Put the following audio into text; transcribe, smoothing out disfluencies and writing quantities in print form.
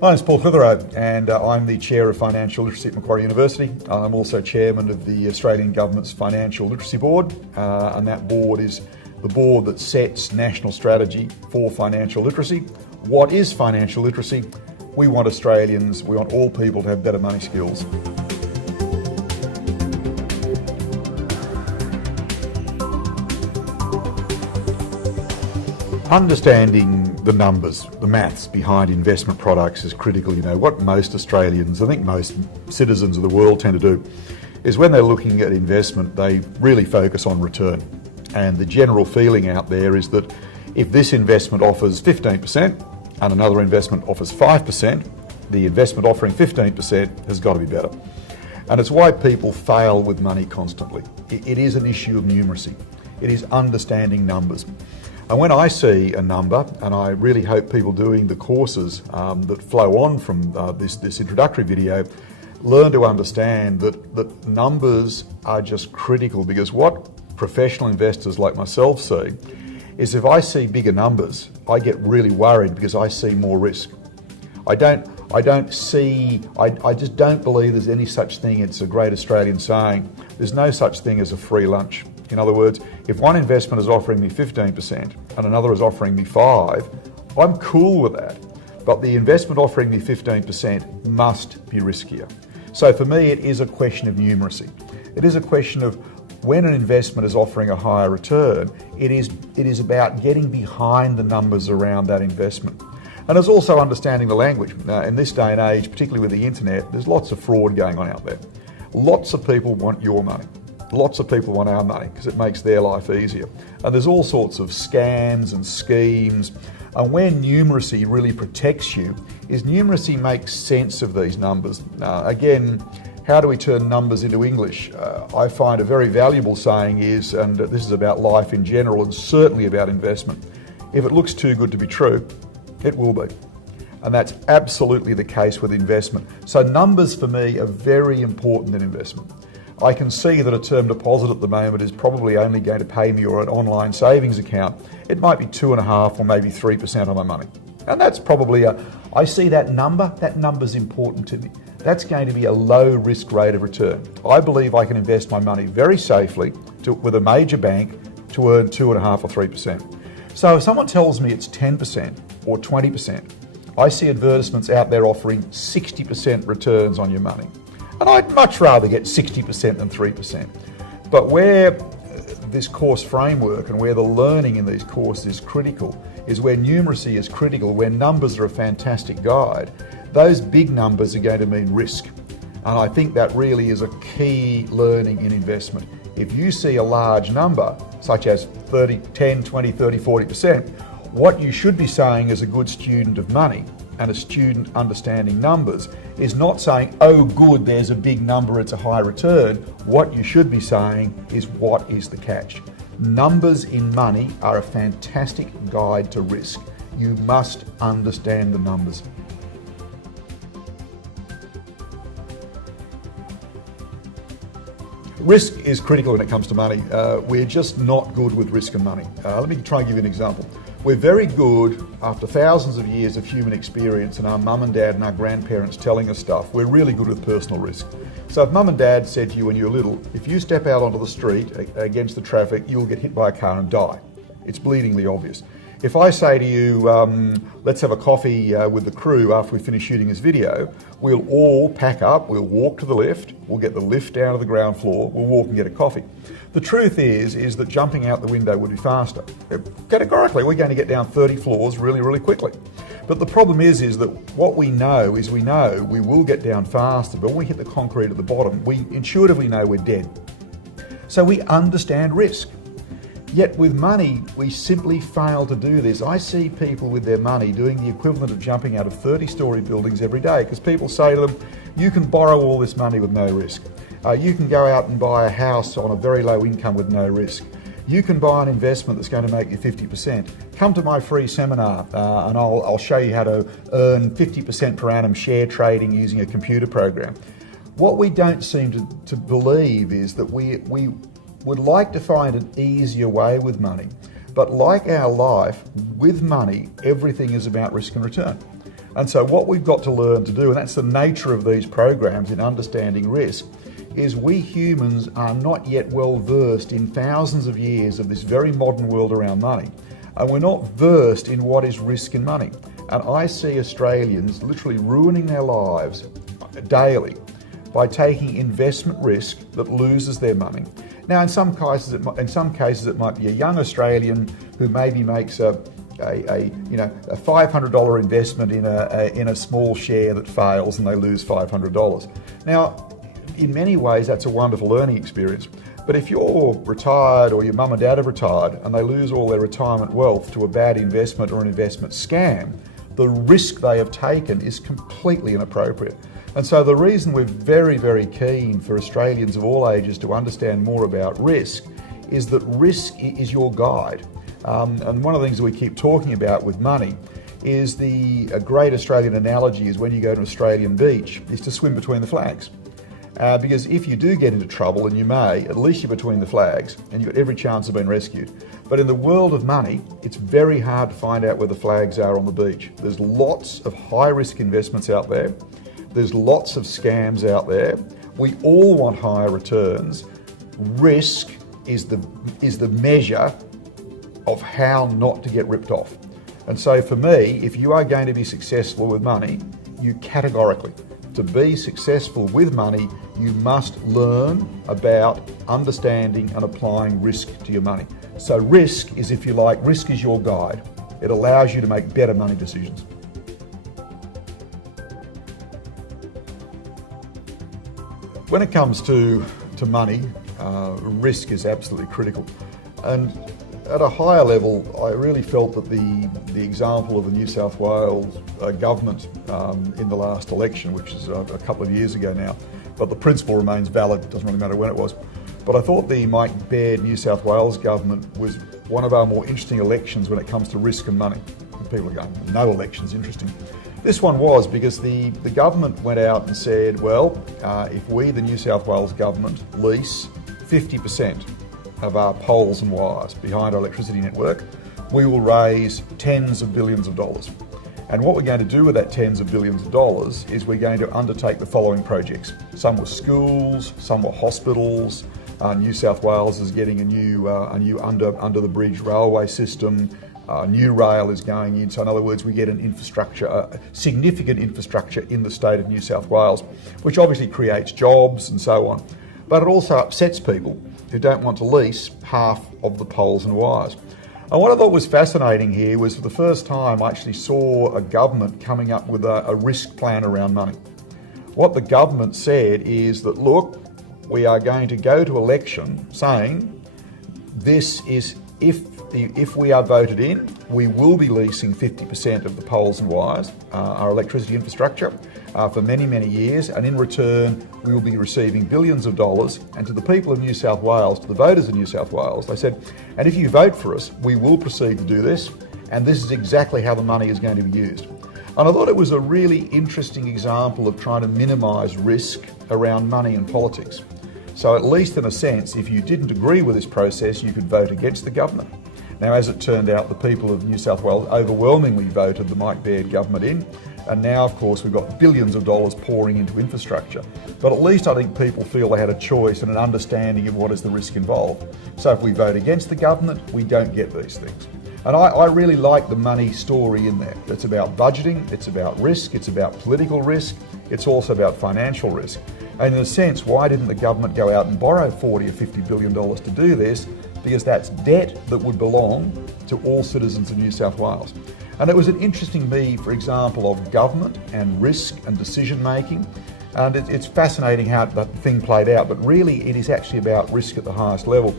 My name's Paul Clitheroe, and I'm the Chair of Financial Literacy at Macquarie University. I'm also Chairman of the Australian Government's Financial Literacy Board, and that board is the board that sets national strategy for financial literacy. What is financial literacy? We want Australians, we want all people to have better money skills. Understanding the numbers, the maths behind investment products is critical. You know, what most Australians, I think most citizens of the world tend to do, is when they're looking at investment, they really focus on return. And the general feeling out there is that if this investment offers 15% and another investment offers 5%, the investment offering 15% has got to be better. And it's why people fail with money constantly. It is an issue of numeracy. It is understanding numbers. And when I see a number, and I really hope people doing the courses that flow on from this introductory video learn to understand that numbers are just critical, because what professional investors like myself see is if I see bigger numbers, I get really worried because I see more risk. I just don't believe there's any such thing. It's a great Australian saying, there's no such thing as a free lunch. In other words, if one investment is offering me 15% and another is offering me 5%, I'm cool with that. But the investment offering me 15% must be riskier. So for me, it is a question of numeracy. It is a question of when an investment is offering a higher return, it is about getting behind the numbers around that investment. And there's also understanding the language. In this day and age, particularly with the internet, there's lots of fraud going on out there. Lots of people want your money. Lots of people want our money because it makes their life easier. And there's all sorts of scams and schemes. And where numeracy really protects you is numeracy makes sense of these numbers. Again, how do we turn numbers into English? I find a very valuable saying is, and this is about life in general and certainly about investment, if it looks too good to be true, it will be. And that's absolutely the case with investment. So numbers for me are very important in investment. I can see that a term deposit at the moment is probably only going to pay me, or an online savings account, it might be 2.5% or maybe 3% on my money. And that's probably I see that number's important to me. That's going to be a low risk rate of return. I believe I can invest my money very safely with a major bank to earn 2.5% or 3%. So if someone tells me it's 10% or 20%, I see advertisements out there offering 60% returns on your money. And I'd much rather get 60% than 3%. But where this course framework and where the learning in these courses is critical is where numeracy is critical, where numbers are a fantastic guide. Those big numbers are going to mean risk. And I think that really is a key learning in investment. If you see a large number, such as 30, 10, 20, 30, 40%, what you should be saying as a good student of money and a student understanding numbers is not saying, oh good, there's a big number, it's a high return. What you should be saying is, what is the catch? Numbers in money are a fantastic guide to risk. You must understand the numbers. Risk is critical when it comes to money. We're just not good with risk and money. Let me try and give you an example. We're very good, after thousands of years of human experience and our mum and dad and our grandparents telling us stuff, we're really good with personal risk. So if mum and dad said to you when you were little, if you step out onto the street against the traffic, you'll get hit by a car and die. It's bleedingly obvious. If I say to you, let's have a coffee with the crew after we finish shooting this video, we'll all pack up, we'll walk to the lift, we'll get the lift down to the ground floor, we'll walk and get a coffee. The truth is that jumping out the window would be faster. Categorically, we're going to get down 30 floors really, really quickly. But the problem is that what we know is we will get down faster, but when we hit the concrete at the bottom, we intuitively know we're dead. So we understand risk. Yet with money, we simply fail to do this. I see people with their money doing the equivalent of jumping out of 30-storey buildings every day, because people say to them, you can borrow all this money with no risk. You can go out and buy a house on a very low income with no risk. You can buy an investment that's going to make you 50%. Come to my free seminar and I'll show you how to earn 50% per annum share trading using a computer program. What we don't seem to believe is that would like to find an easier way with money. But like our life, with money, everything is about risk and return. And so what we've got to learn to do, and that's the nature of these programs in understanding risk, is we humans are not yet well versed in thousands of years of this very modern world around money. And we're not versed in what is risk and money. And I see Australians literally ruining their lives daily by taking investment risk that loses their money. Now, in some cases, it might be a young Australian who maybe makes a $500 investment in a small share that fails and they lose $500. Now, in many ways, that's a wonderful learning experience. But if you're retired or your mum and dad have retired and they lose all their retirement wealth to a bad investment or an investment scam, the risk they have taken is completely inappropriate. And so the reason we're very, very keen for Australians of all ages to understand more about risk is that risk is your guide. And one of the things that we keep talking about with money is a great Australian analogy is when you go to an Australian beach is to swim between the flags. Because if you do get into trouble, and you may, at least you're between the flags and you've got every chance of being rescued. But in the world of money, it's very hard to find out where the flags are on the beach. There's lots of high-risk investments out there. There's lots of scams out there. We all want higher returns. Risk is the measure of how not to get ripped off. And so for me, if you are going to be successful with money, you categorically, to be successful with money, you must learn about understanding and applying risk to your money. So risk is, if you like, risk is your guide. It allows you to make better money decisions. When it comes to money, risk is absolutely critical. And at a higher level, I really felt that the example of the New South Wales government in the last election, which is a couple of years ago now, but the principle remains valid, doesn't really matter when it was. But I thought the Mike Baird New South Wales government was one of our more interesting elections when it comes to risk and money. And people are going, no election's interesting. This one was because the government went out and said, well, if we, the New South Wales government, lease 50% of our poles and wires behind our electricity network, we will raise tens of billions of dollars. And what we're going to do with that tens of billions of dollars is we're going to undertake the following projects. Some were schools, some were hospitals. New South Wales is getting a new under the bridge railway system. New rail is going in. So in other words, we get an infrastructure, a significant infrastructure in the state of New South Wales, which obviously creates jobs and so on. But it also upsets people who don't want to lease half of the poles and wires. And what I thought was fascinating here was, for the first time, I actually saw a government coming up with a risk plan around money. What the government said is that, look, we are going to go to election saying this is, if we are voted in, we will be leasing 50% of the poles and wires, our electricity infrastructure, for many, many years, and in return, we will be receiving billions of dollars. And to the people of New South Wales, to the voters of New South Wales, they said, and if you vote for us, we will proceed to do this, and this is exactly how the money is going to be used. And I thought it was a really interesting example of trying to minimise risk around money and politics. So at least in a sense, if you didn't agree with this process, you could vote against the government. Now, as it turned out, the people of New South Wales overwhelmingly voted the Mike Baird government in. And now, of course, we've got billions of dollars pouring into infrastructure. But at least I think people feel they had a choice and an understanding of what is the risk involved. So if we vote against the government, we don't get these things. And I really like the money story in there. It's about budgeting, it's about risk, it's about political risk, it's also about financial risk. And in a sense, why didn't the government go out and borrow $40 or $50 billion to do this? Because that's debt that would belong to all citizens of New South Wales. And it was an interesting me, for example, of government and risk and decision making. And it's fascinating how that thing played out, but really it is actually about risk at the highest level.